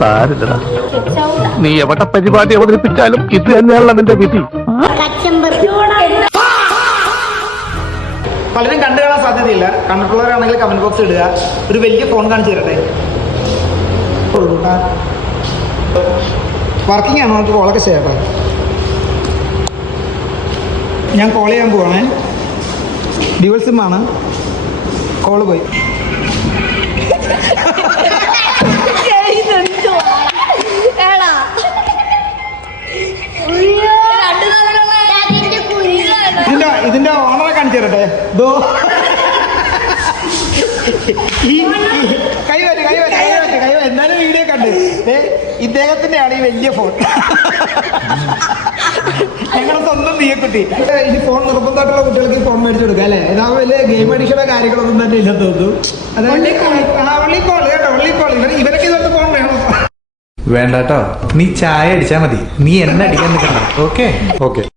സാരില്ലടാ, നീ എവിടെ പരിപാടി അവതരിപ്പിച്ചാലും ഇത് തന്നെയാണല്ലോ നിന്റെ വിധി. പലരും കണ്ടു കാണാൻ സാധ്യതയില്ല. കണ്ടിട്ടുള്ളവരാണെങ്കിൽ കമന്റ് ബോക്സ് ഇടുക. ഒരു വലിയ ഫോൺ കാണിച്ചു തരട്ടെ. വർക്കിംഗ് ആണോ? നമുക്ക് കോളൊക്കെ ചെയ്യട്ടെ. ഞാൻ കോൾ ചെയ്യാൻ പോവാണേ. ഡ്യുവൽ സിം ആണ്. കോള് പോയി. ഇതിന്റെ ഓണറെ കാണിച്ചു തരട്ടെ. എന്നാലും വീഡിയോ കണ്ട് ഇദ്ദേഹത്തിന്റെ ആണ് ഈ വലിയ ഫോൺ. ഞങ്ങളുടെ സ്വന്തം നീയക്കുട്ടി. ഇനി ഫോൺ നിർബന്ധമായിട്ടുള്ള കുട്ടികൾക്ക് ഫോൺ മേടിച്ചു കൊടുക്കാം അല്ലേ? ഇതാവുമ്പോൾ വലിയ ഗെയിം അഡിക്ഷനോ കാര്യങ്ങളൊന്നും തന്നെ ഇല്ലെന്ന് തോന്നുന്നു. അതായത് ഇവരൊക്കെ ഇതൊക്കെ ഫോൺ വേണം. വേണ്ട കേട്ടോ, നീ ചായ അടിച്ചാ മതി, നീ എന്നെ അടിക്കാൻ നിൽക്കണ്ട. ഓക്കെ.